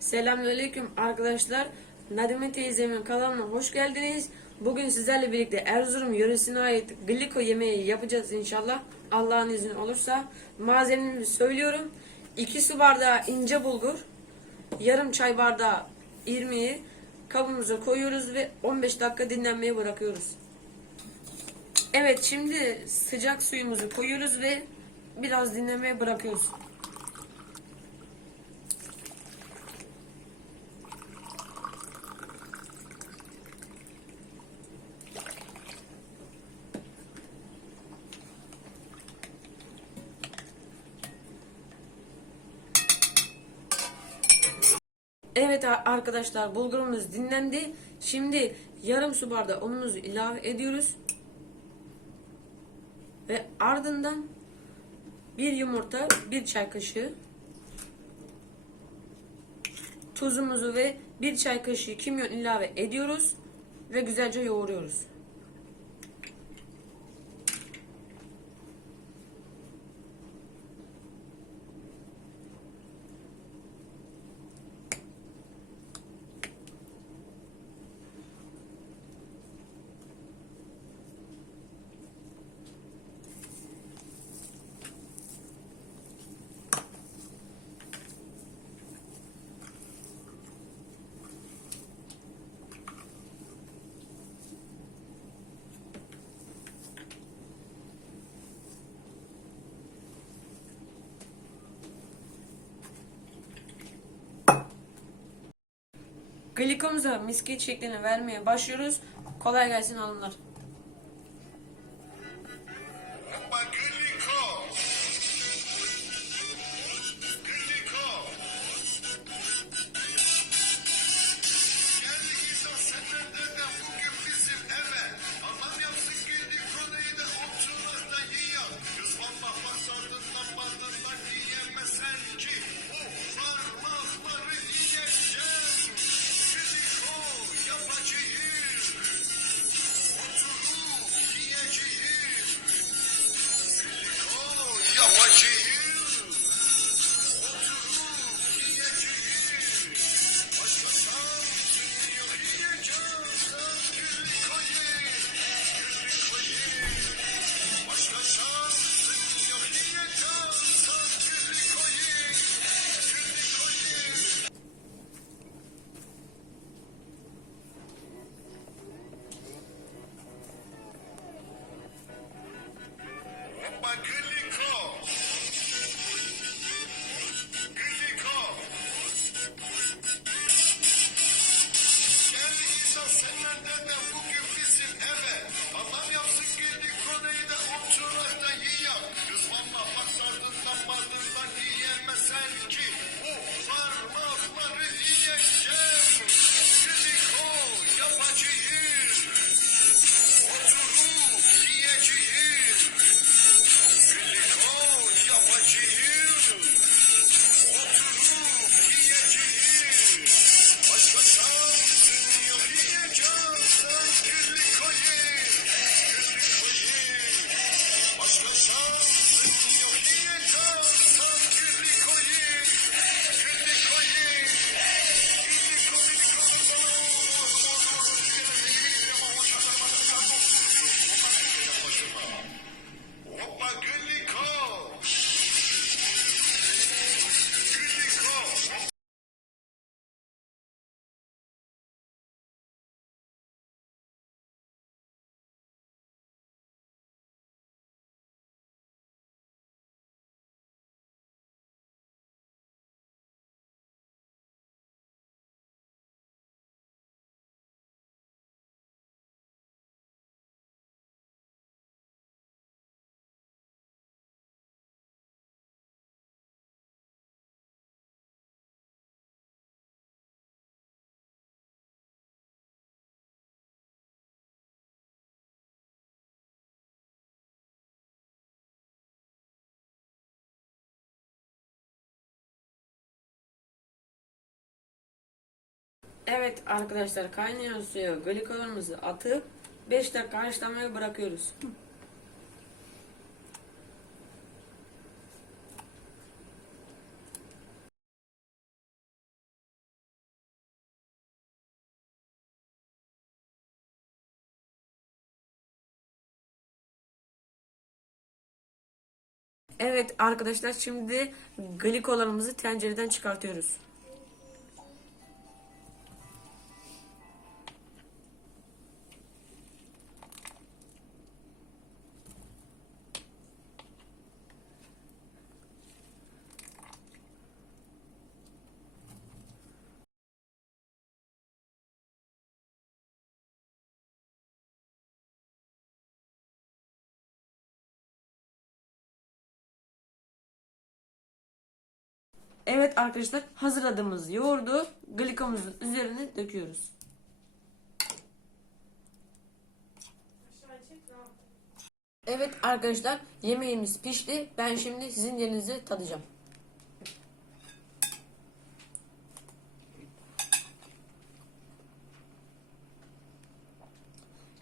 Selamünaleyküm arkadaşlar. Nadime teyzemin kanalına hoş geldiniz. Bugün sizlerle birlikte Erzurum yöresine ait gliko yemeği yapacağız inşallah. Allah'ın izni olursa. Malzememi söylüyorum. 2 su bardağı ince bulgur, yarım çay bardağı irmiği kabımıza koyuyoruz ve 15 dakika dinlenmeye bırakıyoruz. Evet şimdi sıcak suyumuzu koyuyoruz ve biraz dinlemeye bırakıyoruz. Evet arkadaşlar bulgurumuz dinlendi. Şimdi yarım su bardağı unumuzu ilave ediyoruz. Ve ardından bir yumurta, bir çay kaşığı tuzumuzu ve bir çay kaşığı kimyon ilave ediyoruz ve güzelce yoğuruyoruz. Glikomuza misket şeklini vermeye başlıyoruz. Kolay gelsin alımlar. Hoppa Gülliko. Gülliko. Geldi İsa senlerden bugün bizim. Evet arkadaşlar kaynayan suya glikolumuzu atıp 5 dakika haşlamaya bırakıyoruz. Evet arkadaşlar şimdi glikolarımızı tencereden çıkartıyoruz. Evet arkadaşlar hazırladığımız yoğurdu glikomuzun üzerine döküyoruz. Evet arkadaşlar yemeğimiz pişti. Ben şimdi sizin yerinize tadacağım.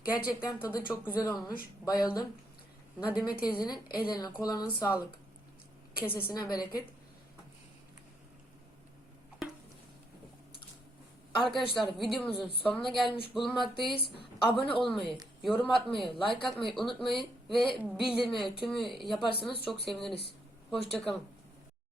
Gerçekten tadı çok güzel olmuş. Bayıldım. Nadime teyzenin ellerine kollarına sağlık. Kesesine bereket. Arkadaşlar videomuzun sonuna gelmiş bulunmaktayız. Abone olmayı, yorum atmayı, like atmayı unutmayın ve bildirmeyi tümü yaparsanız çok seviniriz. Hoşçakalın.